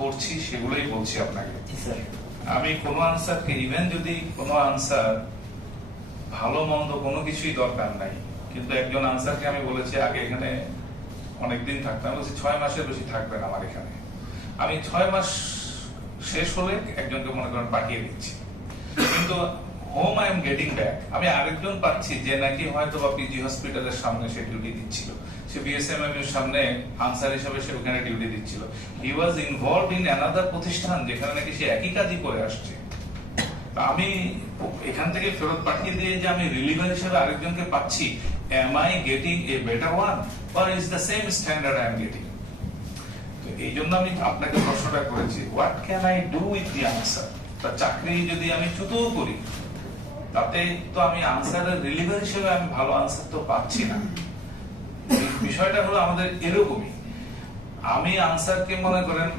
করছি সেগুলোই বলছি আপনাকে। আমি কোনো আনসারকে ইভেন যদি কোনো আনসার ভালো মন্দ কোনো কিছুই দরকার নাই কিন্তু একজন আনসারকে আমি বলেছি আগে এখানে অনেকদিন থাকতাম। বলছি ছয় মাসের বেশি থাকবেন আমার এখানে। আমি ছয় মাস শেষ হলে একজনকে মনে করেন পাঠিয়ে দিচ্ছি। কিন্তু home I am getting back আমি আরেকজন পাচ্ছি যে নাকি হয়তো বা পিজি হসপিটালের সামনে সে ডিউটি দিচ্ছিল। সে বিএসএমএম এর সামনে আনসার হিসেবে সে ওখানে ডিউটি দিচ্ছিল। He was involve in another প্রতিষ্ঠান যেখানে নাকি সে একই কাজই করে আসছে। আমি এখান থেকে ফেরত পাঠিয়ে দিয়ে যে আমি রিলিভার হিসেবে আরেকজনকে পাচ্ছি am I getting a better one or is the same standard I am getting তো এই জন্য আমি আপনাকে প্রশ্নটা করেছি what can I do with the answer তা চাকরি যদি আমি চুতোও করি তাতে তো আমি আনসারের রিলিভার হিসেবে আমি ভালো আনসার তো পাচ্ছি না। বিষয়টা হলো আমাদের এরকমই। আমি আনসারকে মনে করেন,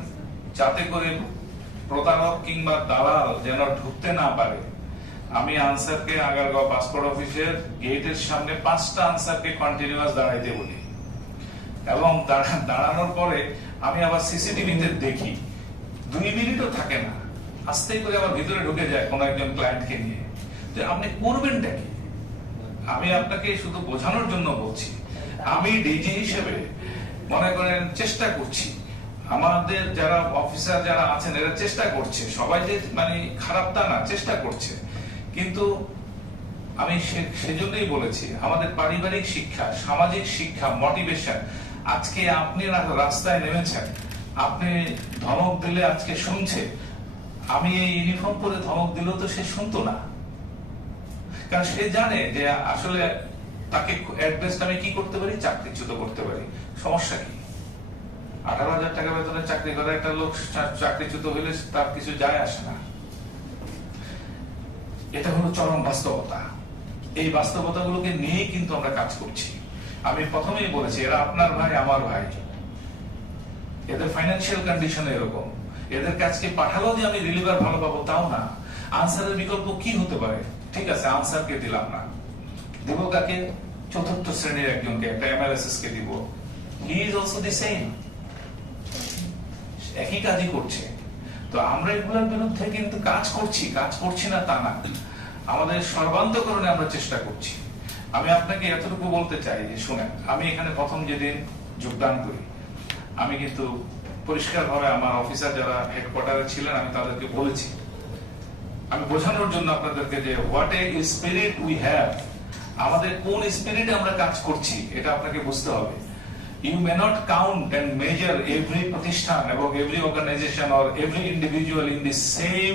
যাতে করে প্রতারক কিংবা দালাল যেন ঢুকতে না পারে, আমি আনসারকে আগারগাঁও পাসপোর্ট অফিসের গেটের সামনে পাঁচটা আনসারকে কন্টিনিউয়াস দাঁড়াইতে বলি। এবং দাঁড়ানোর পরে আমি আবার সিসিটিভিতে দেখি। দুই মিনিটও থাকে না। আস্তে করে আবার ভিতরে ঢুকে যায় কোনো একজন ক্লায়েন্টকে নিয়ে। যে আপনি করবেনটা কি? আমি আপনাকে শুধু বোঝানোর জন্য বলছি, আমি ডিজি হিসেবে মনে করেন চেষ্টা করছি। আমাদের যারা অফিসার যারা আছেন, এরা চেষ্টা করছে, সবাই যে মানে খারাপ তা না, চেষ্টা করছে। কিন্তু আমি সেজন্যই বলেছি, আমাদের পারিবারিক শিক্ষা, সামাজিক শিক্ষা মোটিভেশন আজকে আপনি রাস্তায় নেমেছেন, আপনি ধমক দিলে আজকে শুনছে। আমি এই ইউনিফর্ম পরে ধমক দিলেও তো সে শুনতো না। কারণ সে জানে যে আসলে তাকে অ্যাড্রেসটা আমি কি করতে পারি? চাকরিচ্যুত করতে পারি। সমস্যা কি? আঠারো হাজার টাকা বেতনে চাকরি করা একটা লোক চা- চাকরিচ্যুত হইলে তার কিছু যায় আসে না। এটা হলো চরম বাস্তবতা। এই বাস্তবতাগুলোকে নিয়েই কিন্তু আমরা কাজ করছি। আমি প্রথমেই বলেছি, এরা আপনার ভাই, আমার ভাই। এদের ফাইন্যান্সিয়াল কন্ডিশন এরকম। এদের কাছকে পাঠালো যে আমি রিলিভার ভালো পাবো, তাও না। আনসারের বিকল্প কি হতে পারে? ঠিক আছে আনসারকে দিলাম না। দেব কাকে? চতুর্থ শ্রেণির একজনকে, একটা এমএলএসএস কে দিব। He is also the same একই কাজই করছে। তো আমরা এগুলোর বিরুদ্ধে কিন্তু কাজ করছি কাজ করছি না তা না। আমাদের সর্বান্তকরণে আমরা চেষ্টা করছি। আমি আপনাকে এতটুকু বলতে চাই যে, শুনেন, আমি এখানে প্রথম যেদিন যোগদান করি, আমি কিন্তু পরিষ্কারভাবে আমার অফিসার যারা হেডকোয়ার্টারে ছিলেন, আমি তাদেরকে বলেছি আমি বোঝানোর জন্য আপনাদেরকে যে what a spirit we have আমাদের কোন স্পিরিটে আমরা কাজ করছি, এটা আপনাকে বুঝতে হবে। You may not count and measure every প্রতিষ্ঠান এবং every organisation or every individual in the same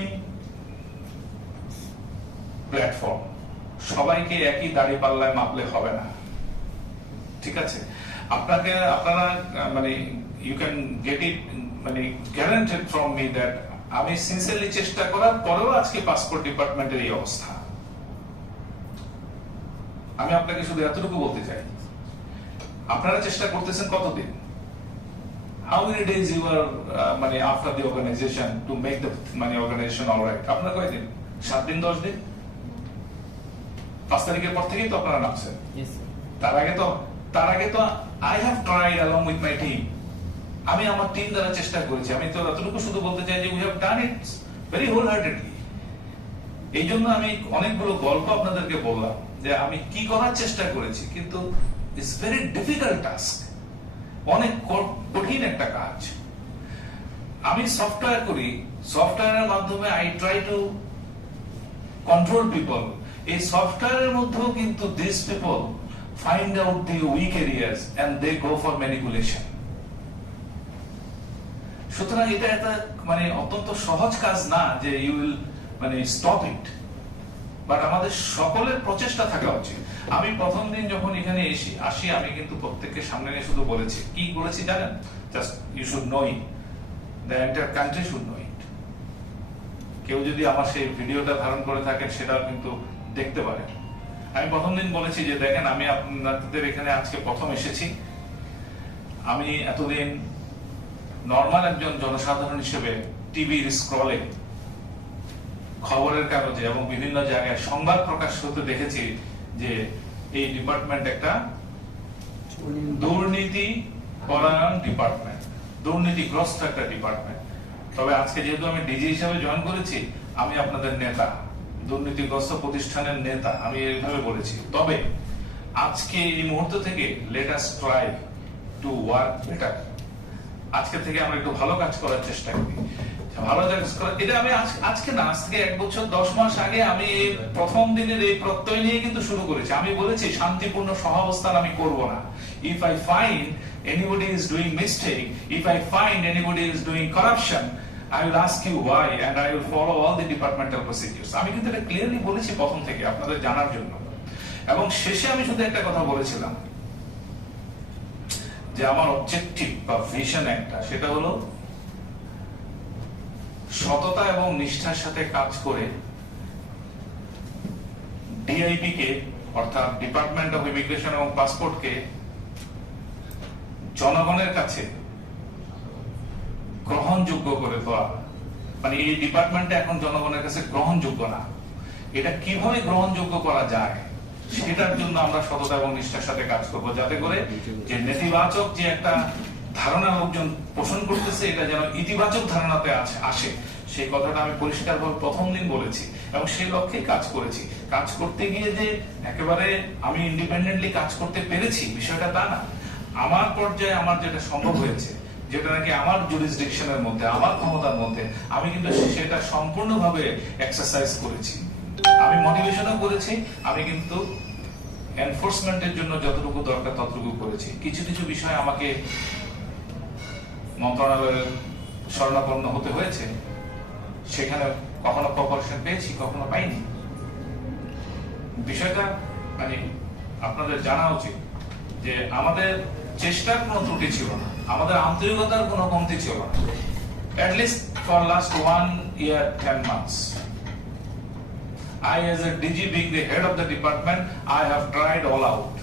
platform সবাইকে একই দাড়ি পাল্লায় মাপলে হবে না। ঠিক আছে? আপনাকে, আপনারা মানে ইউ ক্যান গেট ইট মানে গ্যারান্টেড ফ্রম মি দ্যাট আমি সিনসিয়ারলি চেষ্টা করার পরেও আজকে পাসপোর্ট ডিপার্টমেন্টের এই অবস্থা। আমি আপনাকে শুধু এতটুকু বলতে চাই আপনারা চেষ্টা করতেছেন কতদিন? How many days you are মানে after the organisation to make the মানে অর্গানাইজেশন অলরাইট আপনার কয়দিন? সাত দিন দশ দিন? পাঁচ তারিখের পর থেকেই তো আপনারা নামছেন। তার আগে তো তার আগে তো I have tried along with my team আমি আমার টিম দ্বারা চেষ্টা করেছি। আমি তো এতটুকু শুধু বলতে চাই যে we have done it very wholeheartedly এই জন্য আমি অনেকগুলো গল্প আপনাদেরকে বললাম যে আমি কি করার চেষ্টা করেছি, কিন্তু ইটস ভেরি ডিফিকাল্ট টাস্ক অনেক কঠিন একটা কাজ। আমি সফটওয়্যার করি সফটওয়্যারের মাধ্যমে I try to control people এই সফটওয়্যারের মধ্যেও কিন্তু this people find out the weak areas and they go for manipulation সুতরাং এটা একটা মানে অত্যন্ত সহজ কাজ না যে ইউ উইল মানে স্টপ ইট বাট আমাদের সকলের প্রচেষ্টা থাকা উচিত। আমি প্রথম দিন যখন এখানে এসি আসি, আমি কিন্তু প্রত্যেককে সামনে নিয়ে শুধু বলেছি। কি বলেছি জানেন? Just you should know it the entire country should know it কেউ যদি আমার সেই ভিডিওটা ধারণ করে থাকেন, সেটাও কিন্তু দেখতে পারেন। আমি প্রথম দিন বলেছি যে, দেখেন, আমি আপনাদের এখানে আজকে প্রথম এসেছি। আমি এতদিন নর্মাল একজন জনসাধারণ হিসেবে টিভির স্ক্রলে খবরের কাগজে এবং বিভিন্ন জায়গায় সংবাদ প্রকাশ হতে দেখেছি যে এই ডিপার্টমেন্ট একটা দুর্নীতি পরায়ণ ডিপার্টমেন্ট, দুর্নীতিগ্রস্ত একটা ডিপার্টমেন্ট। তবে আজকে যেহেতু আমি ডিজি হিসাবে জয়েন করেছি, আমি আপনাদের নেতা, দুর্নীতিগ্রস্ত প্রতিষ্ঠানের নেতা, আমি এইভাবে বলেছি। তবে আজকে এই মুহূর্ত থেকে let us try to work better. আজকে থেকে আমরা একটু ভালো কাজ করার চেষ্টা করি। ভালো কাজ করা এটা আমি আজকে না, আজ থেকে এক বছর, দশ মাস আগে আমি প্রথম দিনের এই প্রত্যয় নিয়ে কিন্তু শুরু করেছি। আমি বলেছি, শান্তিপূর্ণ সহাবস্থান আমি করব না। If I find anybody is doing mistake if I find anybody is doing corruption I will ask you why and I will follow all the departmental procedures আমি কিন্তু এটা ক্লিয়ারলি বলেছি প্রথম থেকে, আপনাদের জানার জন্য। এবং শেষে আমি শুধু একটা কথা বলেছিলাম। যে আমার অবজেক্টিভ বা ভিশন একটা, সেটা হলো সততা এবং নিষ্ঠার সাথে কাজ করে ডিআইপি কে, অর্থাৎ ডিপার্টমেন্ট অফ ইমিগ্রেশন এবং পাসপোর্টকে জনগণের কাছে গ্রহণযোগ্য করে দেওয়া মানে এই ডিপার্টমেন্টটা এখন জনগণের কাছে গ্রহণযোগ্য না। এটা কীভাবে গ্রহণযোগ্য করা যায়? সেটার জন্য আমরা সততা এবং নিষ্ঠার সাথে কাজ করব। যাতে করে যে নেতিবাচক যে একটা ধারণা লোকজন পোষণ করতেছে, এটা যেন ইতিবাচক ধারণাতে আস- সেই কথাটা আমি পরিষ্কারভাবে প্রথম দিন বলেছি এবং সেই লক্ষ্যে কাজ করেছি। কাজ করতে গিয়ে যে একেবারে আমি ইন্ডিপেন্ডেন্টলি কাজ করতে পেরেছি, বিষয়টা তা না। আমার পর্যায়ে আমার যেটা সম্ভব হয়েছে, যেটা নাকি আমার জুরিসডিকশনের মধ্যে, আমার ক্ষমতার মধ্যে, আমি কিন্তু সেটা সম্পূর্ণভাবে এক্সারসাইজ করেছি। আমি মোটিভেশনও করেছি আমি কিন্তু এনফোর্সমেন্টের জন্য যতটুকু দরকার ততটুকু করেছি। কিছু কিছু বিষয় আমাকে মন্ত্রণালয়ের স্বর্ণাপন্ন হতে হয়েছে সেখানে কখনো কর্পোরেশন পেয়েছি কখনো পাইনি। বিষয়টা মানে আপনাদের জানা উচিত যে আমাদের চেষ্টার কোনো ত্রুটি ছিল না আমাদের আন্তরিকতার কোনো কমতি ছিল না। Least for last one year, 10 months. I, as a DG being the head of the department, I have tried all out.